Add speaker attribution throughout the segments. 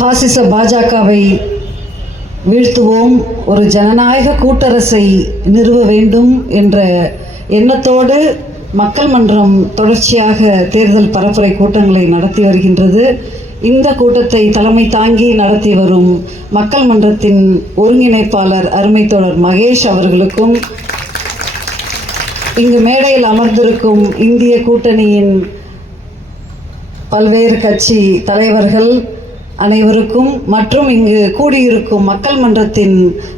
Speaker 1: பாசிச பாஜகவை வீழ்த்துவோம். ஒரு ஜனநாயக கூட்டரசை நிறுவ வேண்டும் என்ற எண்ணத்தோடு மக்கள் மன்றம் தொடர்ச்சியாக தேர்தல் பரப்புரை கூட்டங்களை நடத்தி வருகின்றது. இந்த கூட்டத்தை தலைமை தாங்கி நடத்தி வரும் மக்கள் மன்றத்தின் ஒருங்கிணைப்பாளர் அருமை தோழர் மகேஷ் அவர்களுக்கும் இங்கு மேடையில் அமர்ந்திருக்கும் இந்திய கூட்டணியின் பல்வேறு கட்சி தலைவர்கள் அனைவருக்கும் மற்றும் இங்கு கூடியிருக்கும் மக்கள் மன்றத்தின்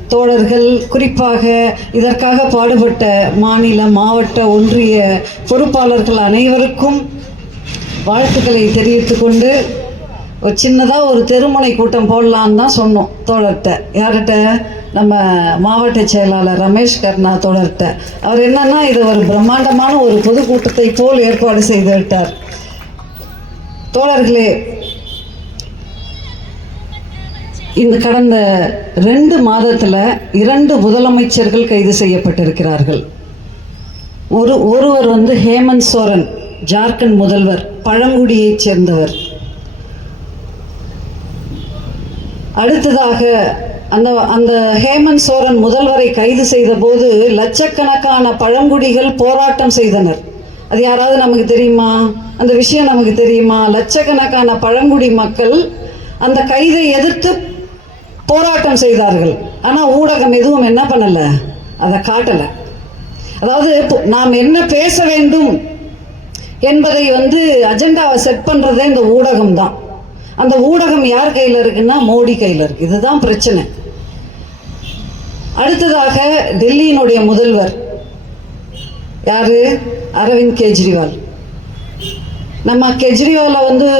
Speaker 1: தோழர்கள் குறிப்பாக இதற்காக பாடுபட்ட மாநில மாவட்ட ஒன்றிய பொறுப்பாளர்கள் அனைவருக்கும் வாழ்த்துக்களை தெரிவித்துக் கொண்டு ஒரு சின்னதாக ஒரு தெருமுனை கூட்டம் போடலான்னு தான் சொன்னோம் தோழர்கிட்ட. யார்கிட்ட? நம்ம மாவட்ட செயலாளர் ரமேஷ் கர்ணா தோழர்கிட்ட. அவர் என்னன்னா இது ஒரு பிரம்மாண்டமான ஒரு பொதுக்கூட்டத்தை போல் ஏற்பாடு செய்து விட்டார். தோழர்களே இந்த கடந்த ரெண்டு மாதத்தில் இரண்டு முதலமைச்சர்கள் கைது செய்யப்பட்டிருக்கிறார்கள். ஒரு ஒருவர் வந்து ஹேமந்த் சோரன் ஜார்க்கண்ட் முதல்வர் பழங்குடியைச் சேர்ந்தவர். அடுத்ததாக அந்த அந்த ஹேமந்த் சோரன் முதல்வரை கைது செய்த போது லட்சக்கணக்கான பழங்குடிகள் போராட்டம் செய்தனர். அது யாராவது நமக்கு தெரியுமா? அந்த விஷயம் நமக்கு தெரியுமா? லட்சக்கணக்கான பழங்குடி மக்கள் அந்த கைதை எதிர்த்து போராட்டம் செய்தார்கள். ஆனால் ஊடகம் எதுவும் என்ன பண்ணல? அதை காட்டலை. அதாவது இப்போ நாம் என்ன பேச வேண்டும் என்பதை வந்து அஜெண்டாவை செட் பண்ணுறதே இந்த ஊடகம் தான். அந்த ஊடகம் யார் கையில் இருக்குன்னா மோடி கையில் இருக்கு. இதுதான் பிரச்சனை. அடுத்ததாக டெல்லியினுடைய முதல்வர். யாரு? அரவிந்த் கெஜ்ரிவால். நம்ம கெஜ்ரிவாலை வந்து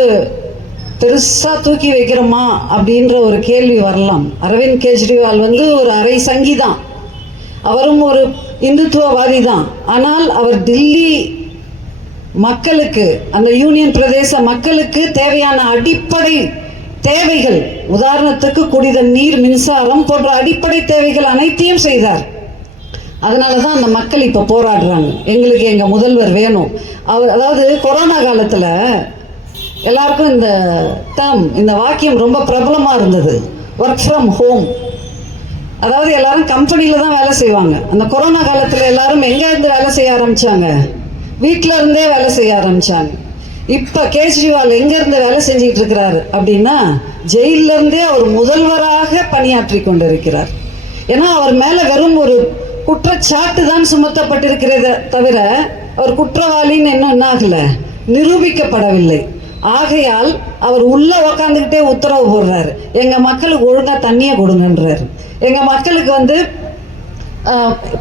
Speaker 1: பெருசா தூக்கி வைக்கிறோமா அப்படின்ற ஒரு கேள்வி வரலாம். அரவிந்த் கெஜ்ரிவால் வந்து ஒரு அரை சங்கி தான். அவரும் ஒரு இந்துத்துவவாதி தான் ஆனால் அவர் டில்லி மக்களுக்கு அந்த யூனியன் பிரதேச மக்களுக்கு தேவையான அடிப்படை தேவைகள் உதாரணத்துக்கு குடித நீர் மின்சாரம் போன்ற அடிப்படை தேவைகள் அனைத்தையும் செய்தார். அதனால தான் அந்த மக்கள் இப்போ போராடுறாங்க. எங்களுக்கு எங்கள் முதல்வர் வேணும். அவர் அதாவது கொரோனா காலத்தில் எல்லாருக்கும் இந்த டேர்ம் இந்த வாக்கியம் ரொம்ப பிரபலமாக இருந்தது. ஒர்க் ஃப்ரம் ஹோம் அதாவது எல்லாரும் கம்பெனியில் தான் வேலை செய்வாங்க. அந்த கொரோனா காலத்தில் எல்லாரும் எங்கேருந்து வேலை செய்ய ஆரம்பித்தாங்க வீட்டில் இருந்தே வேலை செய்ய ஆரம்பிச்சாங்க. இப்போ கேஜ்ரிவால் எங்கேருந்து வேலை செஞ்சுட்டு இருக்கிறாரு அப்படின்னா ஜெயில்ல இருந்தே அவர் முதல்வராக பணியாற்றி கொண்டிருக்கிறார். ஏன்னா அவர் மேலே வெறும் ஒரு குற்றச்சாட்டு தான் சுமத்தப்பட்டிருக்கிறத தவிர அவர் குற்றவாளின்னு இன்னும் என்ன ஆகலை நிரூபிக்கப்படவில்லை. ஆகையால் அவர் உள்ள உக்காந்துக்கிட்டே உத்தரவு போடுறாரு. எங்க மக்களுக்கு ஒழுங்கா தண்ணியை கொடுங்கன்றாரு. எங்க மக்களுக்கு வந்து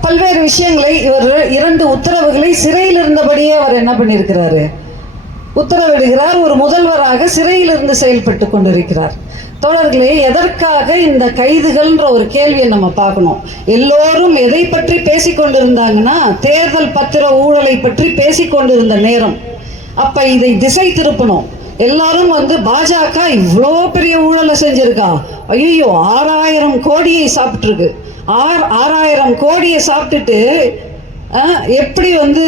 Speaker 1: பல்வேறு விஷயங்களை இவர் இரண்டு உத்தரவுகளை சிறையில் இருந்தபடியே அவர் என்ன பண்ணியிருக்கிறாரு? உத்தரவிடுகிறார். ஒரு முதல்வராக சிறையில் இருந்து செயல்பட்டு கொண்டிருக்கிறார். தோழர்களே எதற்காக இந்த கைதுகள்ன்ற ஒரு கேள்வியை நம்ம பார்க்கணும். எல்லோரும் எதை பற்றி பேசிக்கொண்டிருந்தாங்கன்னா தேர்தல் பத்திர ஊழலை பற்றி பேசிக்கொண்டிருந்த நேரம். அப்ப இதை திசை திருப்பணும். எல்லாரும் வந்து பாஜக இவ்வளோ பெரிய ஊழலை செஞ்சிருக்கா. ஐயோ ஆறாயிரம் கோடியை சாப்பிட்டுருக்கு. ஆறு ஆறாயிரம் கோடியை சாப்பிட்டுட்டு எப்படி வந்து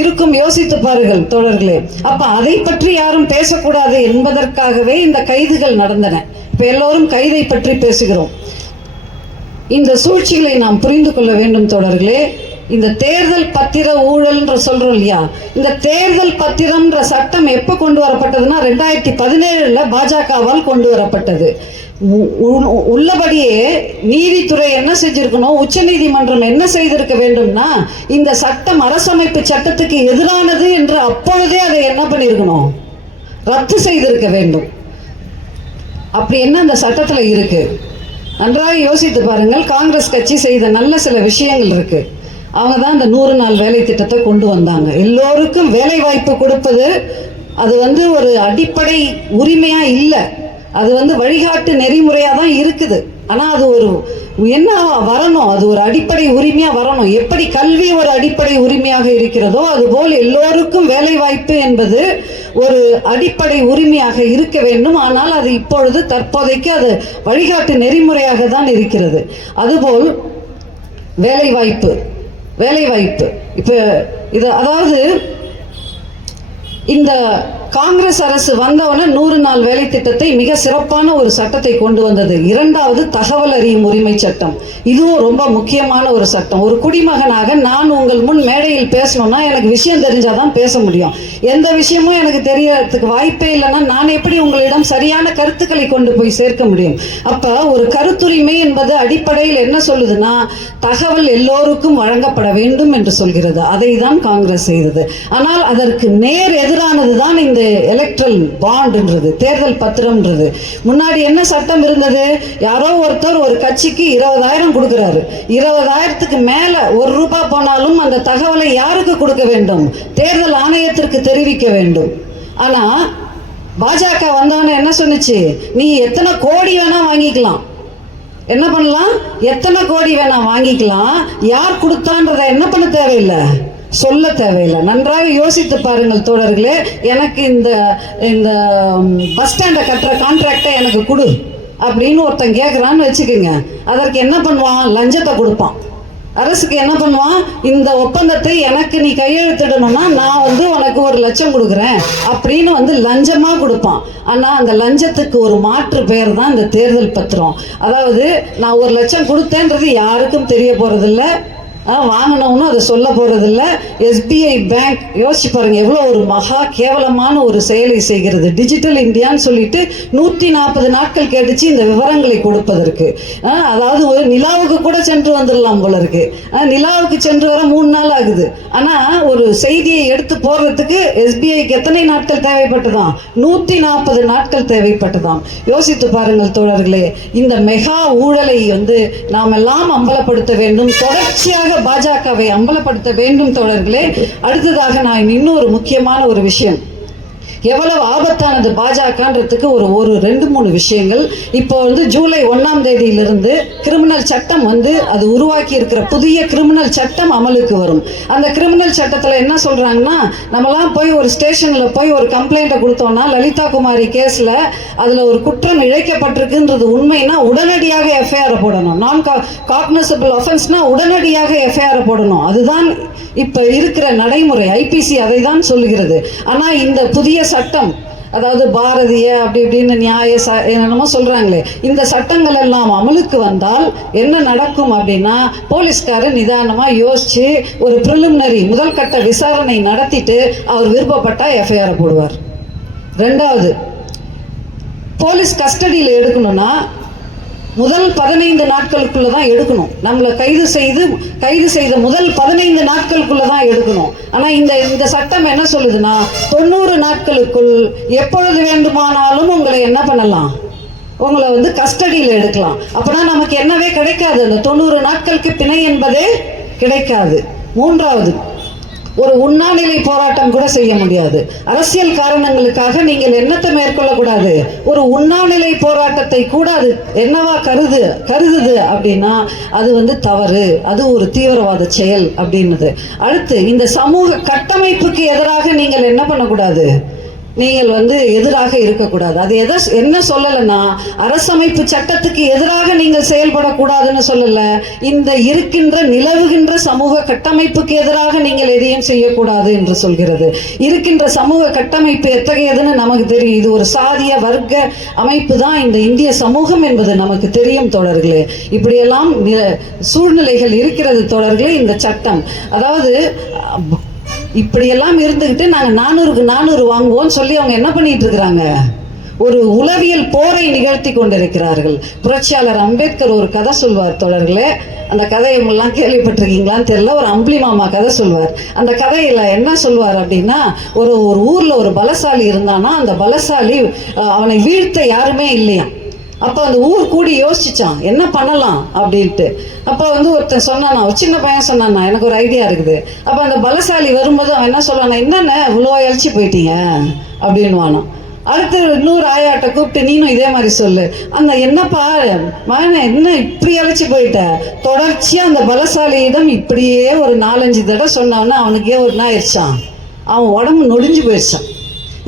Speaker 1: இருக்கும் யோசித்து பாருங்கள் தோழர்களே. அப்ப அதை பற்றி யாரும் பேசக்கூடாது என்பதற்காகவே இந்த கைதுகள் நடந்தன. இப்ப எல்லோரும் கைதை பற்றி பேசுகிறோம். இந்த சூழ்ச்சிகளை நாம் புரிந்து கொள்ள வேண்டும் தோழர்களே. இந்த தேர்தல் பத்திர ஊழல்ன்ற சொல்றோம் இல்லையா? இந்த தேர்தல் பத்திரம்ன்ற சட்டம் எப்ப கொண்டு வரப்பட்டதுன்னா ரெண்டாயிரத்தி பதினேழுல பாஜகவால் கொண்டு வரப்பட்டது. உ- உ- உள்ளபடியே நீதித்துறை என்ன செஞ்சிருக்கணும் உச்சநீதிமன்றம் என்ன செய்திருக்க வேண்டும்னா இந்த சட்டம் அரசமைப்பு சட்டத்துக்கு எதிரானது என்று அப்பொழுதே அதை என்ன பண்ணியிருக்கணும் ரத்து செய்திருக்க வேண்டும். அப்படி என்ன அந்த சட்டத்துல இருக்கு? நன்றாக யோசித்து பாருங்கள் காங்கிரஸ் கட்சி செய்த நல்ல சில விஷயங்கள் இருக்குது அவங்க தான் இந்த நூறு நாள் வேலை திட்டத்தை கொண்டு வந்தாங்க. எல்லோருக்கும் வேலை வாய்ப்பு கொடுப்பது அது வந்து ஒரு அடிப்படை உரிமையா இல்லை. அது வந்து வழிகாட்டு நெறிமுறையா தான் இருக்குது. ஆனா அது ஒரு என்ன வரணும்? அது ஒரு அடிப்படை உரிமையா வரணும். எப்படி கல்வி ஒரு அடிப்படை உரிமையாக இருக்கிறதோ அதுபோல் எல்லோருக்கும் வேலை வாய்ப்பு என்பது ஒரு அடிப்படை உரிமையாக இருக்க வேண்டும். ஆனால் அது இப்பொழுது தற்போதைக்கு அது வழிகாட்டு நெறிமுறையாக தான் இருக்கிறது. அதுபோல் வேலை வாய்ப்பு. வேலை வாய்ப்பு இப்போ இது அதாவது இந்த காங்கிரஸ் அரசு வந்தவுடனே நூறு நாள் வேலை திட்டத்தை மிக சிறப்பான ஒரு சட்டத்தை கொண்டு வந்தது. இரண்டாவது தகவல் அறியும் உரிமை சட்டம். இதுவும் ரொம்ப முக்கியமான ஒரு சட்டம். ஒரு குடிமகனாக நான் உங்கள் முன் மேடையில் பேசணும்னா எனக்கு விஷயம் தெரிஞ்சாதான் பேச முடியும். எந்த விஷயமும் எனக்கு தெரியறதுக்கு வாய்ப்பே இல்லைன்னா நான் எப்படி உங்களிடம் சரியான கருத்துக்களை கொண்டு போய் சேர்க்க முடியும்? அப்ப ஒரு கருத்துரிமை என்பது அடிப்படையில் என்ன சொல்லுதுன்னா தகவல் எல்லோருக்கும் வழங்கப்பட வேண்டும் என்று சொல்கிறது. அதை தான் காங்கிரஸ் செய்தது. ஆனால் அதற்கு நேர் எதிரானது தான் வந்து எலக்ட்ரல் பாண்டுன்றது தேர்தல் பத்திரம்ன்றது. முன்னாடி என்ன சட்டம் இருந்தது? யாரோ ஒருத்தர் ஒரு கட்சிக்கு இருபதாயிரம் கொடுக்குறாரு. இருபதாயிரத்துக்கு மேல ஒரு ரூபாய் போனாலும் அந்த தகவலை யாருக்கு கொடுக்க வேண்டும்? தேர்தல் ஆணையத்திற்கு தெரிவிக்க வேண்டும். ஆனா பாஜக வந்தவன என்ன சொன்னுச்சு? நீ எத்தனை கோடி வேணா வாங்கிக்கலாம். என்ன பண்ணலாம்? எத்தனை கோடி வேணா வாங்கிக்கலாம். யார் கொடுத்தான்றத என்ன பண்ண தேவையில்லை? சொல்ல தேவையில்லை. நன்றாக யோசித்து பாருங்கள் தோழர்களே எனக்கு இந்த இந்த பஸ் ஸ்டாண்டை கட்டுற கான்ட்ராக்டை எனக்கு கொடு அப்படின்னு ஒருத்தன் கேட்குறான்னு வச்சுக்கோங்க. அதற்கு என்ன பண்ணுவான்? லஞ்சத்தை கொடுப்பான். அரசுக்கு என்ன பண்ணுவான்? இந்த ஒப்பந்தத்தை எனக்கு நீ கையெழுத்திடணும்னா நான் வந்து உனக்கு ஒரு லட்சம் கொடுக்குறேன் அப்படின்னு வந்து லஞ்சமாக கொடுப்பான். ஆனால் அந்த லஞ்சத்துக்கு ஒரு மாற்று பெயர் தான் இந்த தேர்தல் பத்திரம். அதாவது நான் ஒரு லட்சம் கொடுத்தேன்றது யாருக்கும் தெரிய போகிறதில்ல வாங்கினவனும் அதை சொல்ல போறதில்ல. எஸ்பிஐ பேங்க் யோசிச்சு பாருங்க எவ்வளோ ஒரு மகா கேவலமான ஒரு செயலை செய்கிறது. டிஜிட்டல் இந்தியான்னு சொல்லிட்டு நூற்றி நாற்பது நாட்கள் கேட்டுச்சு இந்த விவரங்களை கொடுப்பதற்கு. அதாவது ஒரு நிலாவுக்கு கூட சென்று வந்துடலாம் போல இருக்கு. நிலாவுக்கு சென்று வர மூணு நாள் ஆகுது. ஆனால் ஒரு செய்தியை எடுத்து போடுறதுக்கு எஸ்பிஐக்கு எத்தனை நாட்கள் தேவைப்பட்டதாம்? நூற்றி நாற்பது நாட்கள் தேவைப்பட்டதாம். யோசித்து பாருங்கள் தோழர்களே இந்த மெகா ஊழலை வந்து நாம் எல்லாம் அம்பலப்படுத்த வேண்டும். தொடர்ச்சியாக பாஜகவை அம்பலப்படுத்த வேண்டும் தோழர்களே. அடுத்ததாக நான் இன்னொரு முக்கியமான ஒரு விஷயம். எவ்வளவு ஆபத்தானது பாஜகன்றதுக்கு ஒரு ஒரு ரெண்டு மூணு விஷயங்கள். இப்போ வந்து ஜூலை ஒன்னாம் தேதியிலிருந்து கிரிமினல் சட்டம் வந்து அது உருவாக்கி இருக்கிற புதிய கிரிமினல் சட்டம் அமலுக்கு வரும். அந்த கிரிமினல் சட்டத்தில் என்ன சொல்றாங்கன்னா நம்மலாம் போய் ஒரு ஸ்டேஷனில் போய் ஒரு கம்ப்ளைண்ட்டை கொடுத்தோம்னா லலிதா குமாரி கேஸில் அதில் ஒரு குற்றம் இழைக்கப்பட்டிருக்குன்றது உண்மைனா உடனடியாக எஃப்ஐஆர் போடணும். நான் காக்னசபிள் அஃபென்ஸ்னா உடனடியாக எஃப்ஐஆர் போடணும். அதுதான் இப்போ இருக்கிற நடைமுறை. ஐபிசி அதை தான் சொல்லுகிறது. ஆனால் இந்த புதிய சட்டம். அதாவது பாரதிய அப்படி இப்படின்னு நியாய ச என்னென்னமோ சொல்கிறாங்களே இந்த சட்டங்கள் எல்லாம் அமலுக்கு வந்தால் என்ன நடக்கும் அப்படின்னா போலீஸ்காரர் நிதானமாக யோசித்து ஒரு ப்ரிலிமினரி முதல் கட்ட விசாரணை நடத்திட்டு அவர் விருப்பப்பட்டால் எஃப்ஐஆரை போடுவார். ரெண்டாவது போலீஸ் கஸ்டடியில் எடுக்கணும்னா முதல் பதினைந்து நாட்களுக்குள்ள தான் எடுக்கணும். நம்மளை கைது செய்து கைது செய்த முதல் பதினைந்து நாட்களுக்குள்ள தான் எடுக்கணும். ஆனா இந்த இந்த சட்டம் என்ன சொல்லுதுன்னா தொண்ணூறு நாட்களுக்குள் எப்பொழுது வேண்டுமானாலும் உங்களை என்ன பண்ணலாம்? உங்களை வந்து கஸ்டடியில் எடுக்கலாம். அப்பனா நமக்கு என்னவே கிடைக்காது. அந்த தொண்ணூறு நாட்களுக்கு பிணை என்பதே கிடைக்காது. மூன்றாவது ஒரு உண்ணாநிலை போராட்டம் கூட செய்ய முடியாது. அரசியல் காரணங்களுக்காக நீங்கள் என்னத்தை மேற்கொள்ளக்கூடாது. ஒரு உண்ணாநிலை போராட்டத்தை கூட அது என்னவா கருது கருதுது அப்படின்னா அது வந்து தவறு. அது ஒரு தீவிரவாத செயல் அப்படின்னுது. அடுத்து இந்த சமூக கட்டமைப்புக்கு எதிராக நீங்கள் என்ன பண்ணக்கூடாது? நீங்கள் வந்து எதிராக இருக்கக்கூடாது. அது எதை என்ன சொல்லலைன்னா அரசமைப்பு சட்டத்துக்கு எதிராக நீங்கள் செயல்படக்கூடாதுன்னு சொல்லல. இந்த இருக்கின்ற நிலவுகின்ற சமூக கட்டமைப்புக்கு எதிராக நீங்கள் எதையும் செய்யக்கூடாது என்று சொல்கிறது. இருக்கின்ற சமூக கட்டமைப்பு எத்தகையதுன்னு நமக்கு தெரியும். இது ஒரு சாதிய வர்க்க அமைப்பு தான் இந்த இந்திய சமூகம் என்பது நமக்கு தெரியும் தோழர்களே. இப்படியெல்லாம் சூழ்நிலைகள் இருக்கிறது தோழர்களே இந்த சட்டம். அதாவது இப்படியெல்லாம் இருந்துக்கிட்டு நாங்கள் நானூறுக்கு நானூறு வாங்குவோம்னு சொல்லி அவங்க என்ன பண்ணிட்டு இருக்கிறாங்க? ஒரு உளவியல் போரை நிகழ்த்தி கொண்டிருக்கிறார்கள். புரட்சியாளர் அம்பேத்கர் ஒரு கதை சொல்வார் தொடர்களே அந்த கதையை எல்லாம் கேள்விப்பட்டிருக்கீங்களான்னு தெரியல. ஒரு அம்பளி மாமா கதை சொல்வார். அந்த கதையில என்ன சொல்வார் அப்படின்னா ஒரு ஒரு ஊர்ல ஒரு பலசாலி இருந்தானா அந்த பலசாலி அவனை வீழ்த்த யாருமே இல்லையா அப்போ அந்த ஊர் கூடி யோசிச்சான் என்ன பண்ணலாம்? அப்படின்ட்டு. அப்போ வந்து ஒருத்தன் சொன்னானா ஒரு சின்ன பையன் சொன்னானா எனக்கு ஒரு ஐடியா இருக்குது. அப்போ அந்த பலசாலி வரும்போது அவன் என்ன சொல்லுவானா என்னென்ன? இவ்வளோ இழைச்சி போயிட்டீங்க? அப்படின்வானான் அடுத்து இன்னொரு ஆயாட்ட கூப்பிட்டு நீனும் இதே மாதிரி சொல்லு. அந்த என்னப்பா மகனே என்ன இப்படி அழைச்சி போயிட்ட? தொடர்ச்சியா அந்த பலசாலியிடம் இப்படியே ஒரு நாலஞ்சு தடவை சொன்னவொன்னே அவனுக்கே ஒரு நாயிருச்சான் அவன் உடம்பு நொடிஞ்சு போயிடுச்சான்.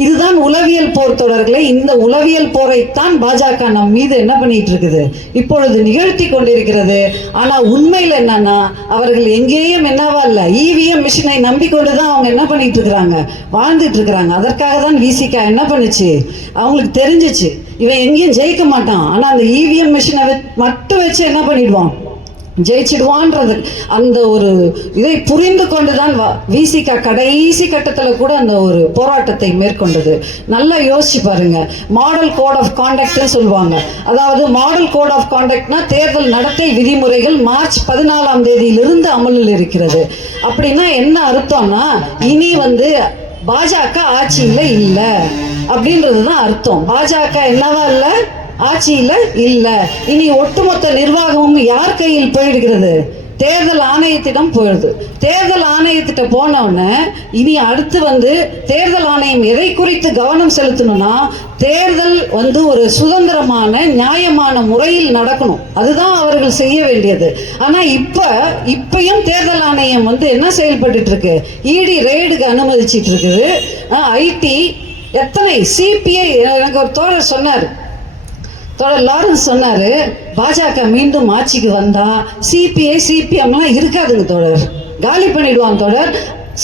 Speaker 1: இதுதான் உளவியல் போர் தொடர்களை இந்த உளவியல் போரைத்தான் பாஜக நம் மீது என்ன பண்ணிட்டு இருக்குது இப்பொழுது நிகழ்த்தி கொண்டிருக்கிறது. ஆனா உண்மையில் என்னன்னா அவர்கள் எங்கேயும் என்னவா இல்ல இவிஎம் மிஷினை நம்பிக்கொண்டுதான் அவங்க என்ன பண்ணிட்டு இருக்கிறாங்க வாழ்ந்துட்டு இருக்கிறாங்க அதற்காக தான் விசிகா என்ன பண்ணுச்சு? அவங்களுக்கு தெரிஞ்சிச்சு. இவன் எங்கேயும் ஜெயிக்க மாட்டான். ஆனா அந்த இவிஎம் மிஷினை மட்டும் வச்சு என்ன பண்ணிடுவான்? ஜெயிச்சிடுவான்றது. அந்த ஒரு இதை புரிந்து கொண்டுதான் விசிகா கடைசி கட்டத்தில் கூட அந்த ஒரு போராட்டத்தை மேற்கொண்டது. நல்லா யோசிச்சு பாருங்க. மாடல் கோட் ஆஃப் கான்டக்ட்னு சொல்லுவாங்க. அதாவது மாடல் கோட் ஆஃப் கான்டாக்ட்னா தேர்தல் நடத்தை விதிமுறைகள் மார்ச் பதினாலாம் தேதியிலிருந்து அமலில் இருக்கிறது. அப்படின்னா என்ன அர்த்தம்னா இனி வந்து பாஜக ஆட்சியில இல்ல. அப்படின்றது தான் அர்த்தம். பாஜக என்னவா இல்லை? ஆட்சியில இல்ல. இனி ஒட்டுமொத்த நிர்வாகமும் யார் கையில் போயிடுகிறது? தேர்தல் ஆணையத்திடம் போயிடுது. தேர்தல் ஆணையத்திட்ட போனவுடனே இனி அடுத்து வந்து தேர்தல் ஆணையம் எதை குறித்து கவனம் செலுத்தணும்னா தேர்தல் வந்து ஒரு சுதந்திரமான நியாயமான முறையில் நடக்கணும். அதுதான் அவர்கள் செய்ய வேண்டியது. ஆனா இப்ப இப்பயும் தேர்தல் ஆணையம் வந்து என்ன செயல்பட்டு இருக்கு இடி ரெய்டுக்கு அனுமதிச்சிட்டு இருக்குது ஐடி எத்தனை? சிபிஐ எனக்கு ஒரு தோழர் சொன்னார். தோழர் லாரன்ஸ் சொன்னாரு பாஜக மீண்டும் ஆட்சிக்கு வந்தா சிபிஐ சிபிஎம்லாம் இருக்காதுங்க தோழர். காலி பண்ணிடுவான் தொடர்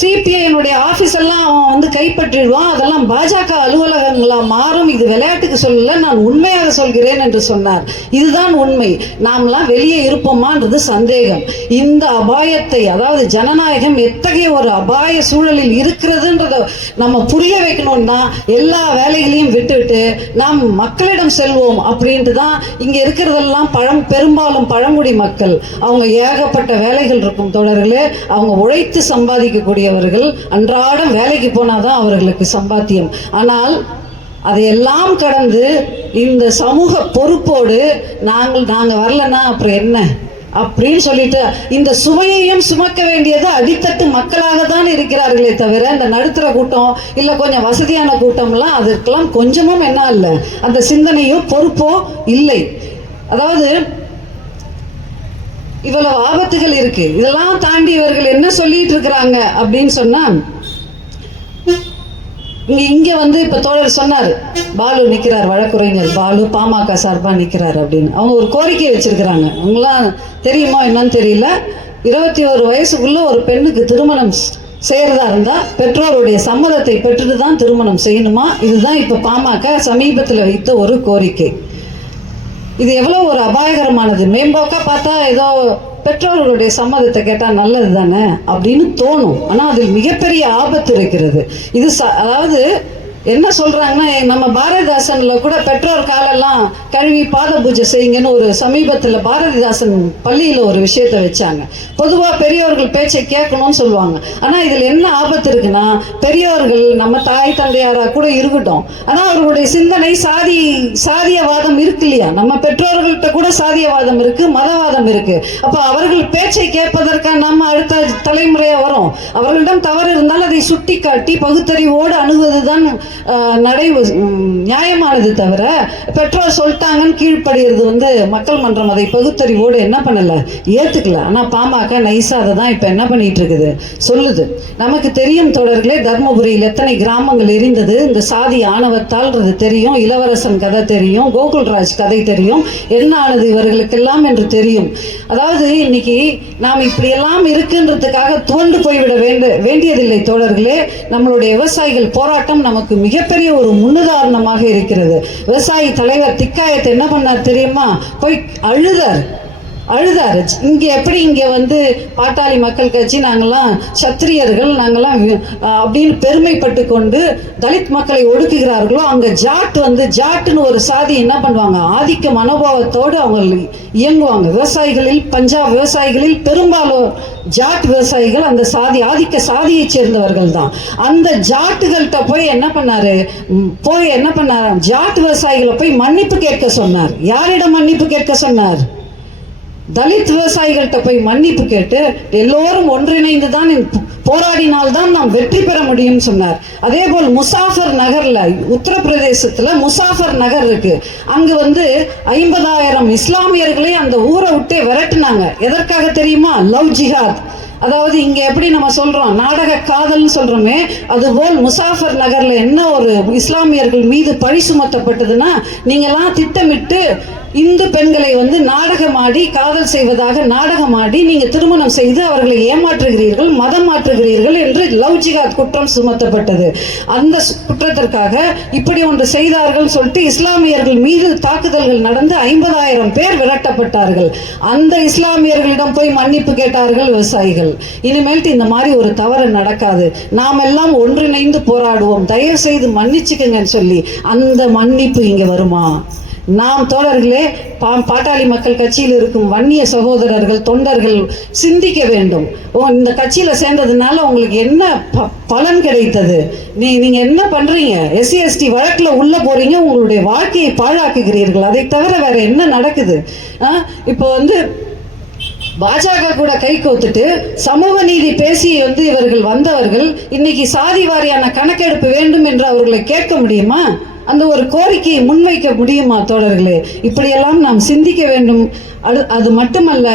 Speaker 1: சிபிஐனுடைய ஆபீஸ் எல்லாம் அவன் வந்து கைப்பற்றிடுவான். அதெல்லாம் பாஜக அலுவலகங்களா மாறும். இது விளையாட்டுக்கு சொல்லல நான் உண்மையாக சொல்கிறேன் என்று சொன்னார். இதுதான் உண்மை. நாம்லாம் வெளியே இருப்போமான்றது சந்தேகம். இந்த அபாயத்தை அதாவது ஜனநாயகம் எத்தகைய ஒரு அபாய சூழலில் இருக்கிறதுன்றத நம்ம புரிய வைக்கணும் தான் எல்லா வேலைகளையும் விட்டுவிட்டு நாம் மக்களிடம் செல்வோம் அப்படின்ட்டு தான் இங்க இருக்கிறதெல்லாம் பழம் பெரும்பாலும் பழங்குடி மக்கள். அவங்க ஏகப்பட்ட வேலைகள் இருக்கும் தொடர்களே அவங்க உழைத்து சம்பாதிக்கக்கூடிய கூடியவர்கள் அன்றாடம் வேலைக்கு போனாதான் அவர்களுக்கு சம்பாத்தியம். ஆனால் அதையெல்லாம் கடந்து இந்த சமூக பொறுப்போடு நாங்கள் நாங்க வரலன்னா அப்புறம் என்ன? அப்படின்னு சொல்லிட்டு இந்த சுமையையும் சுமக்க வேண்டியது அடித்தட்டு மக்களாக தான் இருக்கிறார்களே தவிர இந்த நடுத்தர கூட்டம் இல்ல கொஞ்சம் வசதியான கூட்டம்லாம் அதற்கெல்லாம் கொஞ்சமும் என்ன இல்லை அந்த சிந்தனையோ பொறுப்போ இல்லை. அதாவது இவ்வளவு ஆபத்துகள் இருக்கு. இதெல்லாம் தாண்டி இவர்கள் என்ன சொல்லிட்டு இருக்கிறாங்க அப்படின்னு சொன்னா இங்க இங்க வந்து இப்ப தோழர் சொன்னார் பாலு நிக்கிறார் வழக்குரைஞர் பாலு பாமக சார்பா நிக்கிறார் அப்படின்னு. அவங்க ஒரு கோரிக்கை வச்சிருக்கிறாங்க. அவங்களாம் தெரியுமா என்னன்னு தெரியல. இருபத்தி ஒரு வயசுக்குள்ள ஒரு பெண்ணுக்கு திருமணம் செய்யறதா இருந்தா பெற்றோருடைய சம்மதத்தை பெற்றுட்டு தான் திருமணம் செய்யணுமா? இதுதான் இப்ப பாமக சமீபத்தில் வைத்த ஒரு கோரிக்கை. இது எவ்வளோ ஒரு அபாயகரமானது. மேம்போக்கா பார்த்தா ஏதோ பெற்றோர்களுடைய சம்மதத்தை கேட்டால் நல்லது தானே அப்படின்னு தோணும். ஆனால் அதில் மிகப்பெரிய ஆபத்து இருக்கிறது. இது அதாவது என்ன சொல்றாங்கன்னா நம்ம பாரதிதாசன்ல கூட பெற்றோர் காலெல்லாம் கழுவி பாத பூஜை செய்யுங்கன்னு ஒரு சமீபத்துல பாரதிதாசன் பள்ளியில ஒரு விஷயத்த வச்சாங்க. பொதுவா பெரியவர்கள் பேச்சை கேட்கணும்னு சொல்லுவாங்க. ஆனா இதுல என்ன ஆபத்து இருக்குன்னா பெரியவர்கள் நம்ம தாய் தந்தையாரா கூட இருக்கட்டும். ஆனா அவர்களுடைய சிந்தனை சாதி சாதியவாதம் இருக்கு இல்லையா? நம்ம பெற்றோர்கள்ட்ட கூட சாதியவாதம் இருக்கு மதவாதம் இருக்கு. அப்ப அவர்கள் பேச்சை கேட்பதற்காக நம்ம அடுத்த தலைமுறையா வரும். அவர்களிடம் தவறு இருந்தால் அதை சுட்டி காட்டி பகுத்தறிவோடு அணுகுவதுதான் நடை நியாயமானது தவிர பெற்றோர் சொல்லிட்டாங்கன்னு கீழ்ப்படுகிறது வந்து மக்கள் மன்றம் அதை பகுத்தறிவோடு என்ன பண்ணல? ஏத்துக்கல. ஆனா பாமக நைஸா அதை தான் இப்ப என்ன பண்ணிட்டு இருக்குது? சொல்லுது. நமக்கு தெரியும் தொடர்களே தர்மபுரியில் எத்தனை கிராமங்கள் எரிந்தது? இந்த சாதி ஆணவத்தால்ன்றது தெரியும் இளவரசன் கதை தெரியும் கோகுல்ராஜ் கதை தெரியும். என்ன ஆனது இவர்களுக்கெல்லாம் என்று தெரியும். அதாவது இன்னைக்கு நாம் இப்படியெல்லாம் இருக்குன்றதுக்காக துவண்டு போய்விட வேண்ட வேண்டியதில்லை தோழர்களே. நம்மளுடைய விவசாயிகள் போராட்டம் நமக்கு மிகப்பெரிய ஒரு முன்னுதாரணமாக இருக்கிறது. விவசாயி தலைவர் திக்காயத்தை என்ன பண்ணார் தெரியுமா? போய் அழுதார். அழுதாரு இங்க எப்படி இங்க வந்து பாட்டாளி மக்கள் கட்சி நாங்கெல்லாம் சத்திரியர்கள் நாங்கெல்லாம் அப்படின்னு பெருமைப்பட்டு கொண்டு தலித் மக்களை ஒடுக்குகிறார்களோ அங்க ஜாட் வந்து ஜாட்டுன்னு ஒரு சாதி என்ன பண்ணுவாங்க? ஆதிக்க மனோபாவத்தோடு அவங்க இயங்குவாங்க. விவசாயிகளில் பஞ்சாப் விவசாயிகளில் பெரும்பாலும் ஜாட் விவசாயிகள் அந்த சாதி ஆதிக்க சாதியை சேர்ந்தவர்கள் தான். அந்த ஜாட்டுகள்கிட்ட போய் என்ன பண்ணாரு? போய் என்ன பண்ணாரு? ஜாட் விவசாயிகளை போய் மன்னிப்பு கேட்க சொன்னார். யாரிடம் மன்னிப்பு கேட்க சொன்னார்? தலித் விவசாயிகள்கிட்ட போய் மன்னிப்பு கேட்டு எல்லோரும் ஒன்றிணைந்து தான் போராடினால்தான் நாம் வெற்றி பெற முடியும்னு சொன்னார். அதே போல் முசாஃபர் நகர்ல உத்தரப்பிரதேசத்துல முசாஃபர் நகர் இருக்கு. அங்கு வந்து ஐம்பதாயிரம் இஸ்லாமியர்களை அந்த ஊரை விட்டே விரட்டினாங்க. எதற்காக தெரியுமா? Love jihad. அதாவது இங்க எப்படி நம்ம சொல்றோம்? நாடக காதல்னு சொல்றோமே அதுபோல் முசாஃபர் நகர்ல என்ன ஒரு இஸ்லாமியர்கள் மீது பழி சுமத்தப்பட்டதுன்னா நீங்கெல்லாம் திட்டமிட்டு இந்து பெண்களை வந்து நாடகமாடி காதல் செய்வதாக நாடகமாடி நீங்க திருமணம் செய்து அவர்களை ஏமாற்றுகிறீர்கள் மதம் மாற்றுகிறீர்கள் என்று லவ் ஜிகாத் குற்றம் சுமத்தப்பட்டது. அந்த குற்றத்திற்காக இப்படி ஒன்று செய்தார்கள் சொல்லிட்டு இஸ்லாமியர்கள் மீது தாக்குதல்கள் நடந்து ஐம்பதாயிரம் பேர் விரட்டப்பட்டார்கள். அந்த இஸ்லாமியர்களிடம் போய் மன்னிப்பு கேட்டார்கள் விவசாயிகள். இனிமேல்ட்டு இந்த மாதிரி ஒரு தவறு நடக்காது. நாம் எல்லாம் ஒன்றிணைந்து போராடுவோம். தயவு செய்து மன்னிச்சுக்கங்கன்னு சொல்லி அந்த மன்னிப்பு இங்க வருமா? நாம் தோழர்களே பா பாட்டாளி மக்கள் கட்சியில் இருக்கும் வன்னிய சகோதரர்கள் தொண்டர்கள் சிந்திக்க வேண்டும். ஓ இந்த கட்சியில சேர்ந்ததுனால உங்களுக்கு என்ன ப- பலன் கிடைத்தது? நீ நீங்க என்ன பண்றீங்க? எஸ்சி எஸ்டி வழக்குல உள்ள போறீங்க உங்களுடைய வாழ்க்கையை பாழாக்குகிறீர்கள். அதை தவிர வேற என்ன நடக்குது? ஆ? இப்போ வந்து பாஜக கூட கை கோத்துட்டு சமூக நீதி பேசி வந்து இவர்கள் வந்தவர்கள் இன்னைக்கு சாதி வாரியான கணக்கெடுப்பு வேண்டும் என்று அவர்களை கேட்க முடியுமா? அந்த ஒரு கோரிக்கையை முன்வைக்க முடியுமா தோழர்களே? இப்படியெல்லாம் நாம் சிந்திக்க வேண்டும். அது அது மட்டுமல்ல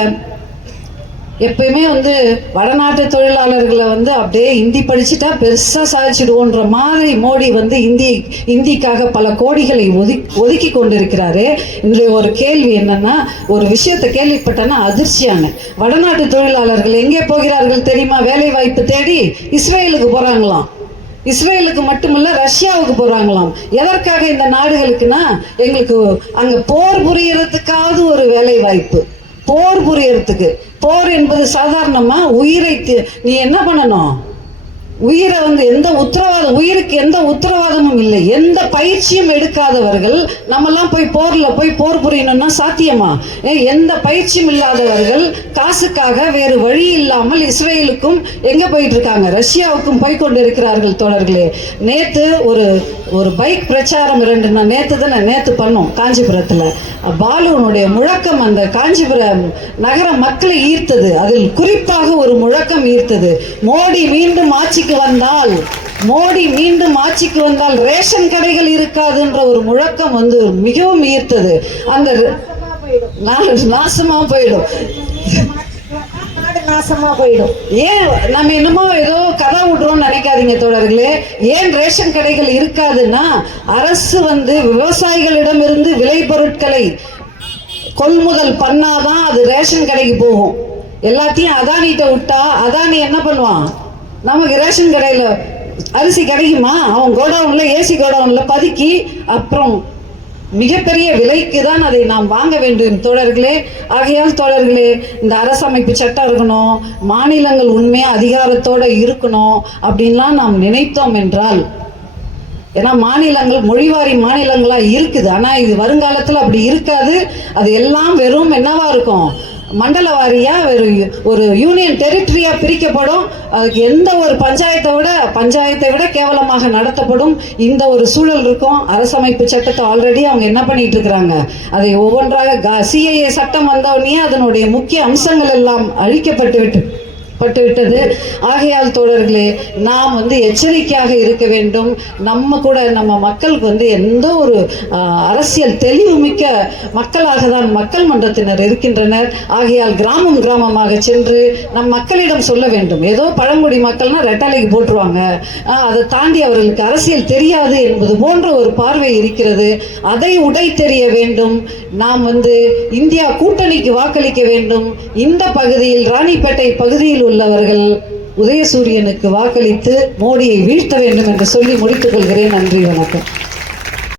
Speaker 1: எப்பயுமே வந்து வடநாட்டு தொழிலாளர்களை வந்து அப்படியே ஹிந்தி படிச்சுட்டா பெருசாக சாதிச்சிடுவோன்ற மாதிரி மோடி வந்து இந்தி இந்திக்காக பல கோடிகளை ஒதுக்கி ஒதுக்கி கொண்டிருக்கிறாரு. இன்றைய ஒரு கேள்வி என்னன்னா ஒரு விஷயத்தை கேள்விப்பட்டேன்னா அதிர்ச்சியான. வடநாட்டு தொழிலாளர்கள் எங்கே போகிறார்கள் தெரியுமா? வேலை வாய்ப்பு தேடி இஸ்ரேலுக்கு போகிறாங்களாம் இஸ்ரேலுக்கு மட்டுமல்ல ரஷ்யாவுக்கு போறாங்களாம். எதற்காக இந்த நாடுகளுக்குன்னா எங்களுக்கு அங்க போர் புரியறதுக்காவது ஒரு வேலை வாய்ப்பு போர் புரியறதுக்கு. போர் என்பது சாதாரணமா உயிரை நீ என்ன பண்ணணும்? உயிரை வந்து எந்த உத்தரவாதம் உயிருக்கு எந்த உத்தரவாதமும் இல்லை. எந்த பயிற்சியும் எடுக்காதவர்கள் நம்மெல்லாம் போய் போர்ல போய் போர் புரியணும்னா சாத்தியமா? ஏ, எந்த பயிற்சியும் இல்லாதவர்கள் காசுக்காக வேறு வழி இல்லாமல் இஸ்ரேலுக்கும் எங்க போயிட்டு இருக்காங்க ரஷ்யாவுக்கும் போய் கொண்டு இருக்கிறார்கள் தோழர்களே. நேத்து ஒரு ஒரு பைக் பிரச்சாரம் இரண்டு நான் நேத்து தான் நேத்து பண்ணோம் காஞ்சிபுரத்துல. பாலுவனுடைய முழக்கம் அந்த காஞ்சிபுரம் நகர மக்களை ஈர்த்தது. அதில் குறிப்பாக ஒரு முழக்கம் ஈர்த்தது. மோடி மீண்டும் ஆட்சிக்கு வந்தால் மோடி மீண்டும் ஆட்சிக்கு வந்தால் ரேஷன் கடைகள் இருக்காதுன்ற ஒரு முழக்கம் வந்து மிகவும் ஈர்த்தது. அந்த நாசமா போயிடும்
Speaker 2: நாசமா போயிடும்.
Speaker 1: ஏன் நம்ம என்னமோ ஏதோ கதை விடுறோம்னு நினைக்காதீங்க தோழர்களே. ஏன் ரேஷன் கடைகள் இருக்காதுன்னா அரசு வந்து விவசாயிகளிடமிருந்து விளைபொருட்களை கொள்முதல் பண்ணாதான் அது ரேஷன் கடைக்கு போகும். எல்லாத்தையும் அதானிட்ட விட்டா அதானி என்ன பண்ணுவான்? நமக்கு ரேஷன் கடையில் அரிசி கிடைக்குமா? அவன் கோடவுன்ல ஏசி கோடவுன்ல பதுக்கி அப்புறம் மிகப்பெரிய விலைக்கு தான் அதை நாம் வாங்க வேண்டும் தோழர்களே. ஆகையால் தோழர்களே இந்த அரசமைப்பு சட்டம் இருக்கணும் மாநிலங்கள் உண்மையாக அதிகாரத்தோடு இருக்கணும் அப்படின்லாம் நாம் நினைத்தோம் என்றால் ஏன்னா மாநிலங்கள் மொழிவாரி மாநிலங்களா இருக்குது. ஆனா இது வருங்காலத்தில் அப்படி இருக்காது. அது எல்லாம் வெறும் என்னவா இருக்கும்? மண்டல வாரியா ஒரு ஒரு யூனியன் டெரிட்டரியா பிரிக்கப்படும். அதுக்கு எந்த ஒரு பஞ்சாயத்தை விட பஞ்சாயத்தை விட கேவலமாக நடத்தப்படும் இந்த ஒரு சூழல் இருக்கும். அரசமைப்பு சட்டத்தை ஆல்ரெடி அவங்க என்ன பண்ணிட்டு இருக்கிறாங்க? அதை ஒவ்வொன்றாக சிஐஏ சட்டம் வந்தவுடனே அதனுடைய முக்கிய அம்சங்கள் எல்லாம் அழிக்கப்பட்டு விட்டு பட்டுவிட்டது ஆகையால் தோழர்களே நாம் வந்து எச்சரிக்கையாக இருக்க வேண்டும். நம்ம கூட நம்ம மக்களுக்கு வந்து எந்த ஒரு அரசியல் தெளிவுமிக்க மக்களாக தான் மக்கள் மன்றத்தினர் இருக்கின்றனர். ஆகையால் கிராமம் கிராமமாக சென்று நம் மக்களிடம் சொல்ல வேண்டும். ஏதோ பழங்குடி மக்கள்னா ரெட்டாலைக்கு போட்டுருவாங்க. அதை தாண்டி அவர்களுக்கு அரசியல் தெரியாது என்பது போன்ற ஒரு பார்வை இருக்கிறது. அதை உடை தெரிய வேண்டும். நாம் வந்து இந்தியா கூட்டணிக்கு வாக்களிக்க வேண்டும். இந்த பகுதியில் ராணிப்பேட்டை பகுதியில் உள்ளவர்கள் உதயசூரியனுக்கு வாக்களித்து மோடியை வீழ்த்த வேண்டும் என்று சொல்லி முடித்துக் கொள்கிறேன். நன்றி வணக்கம்.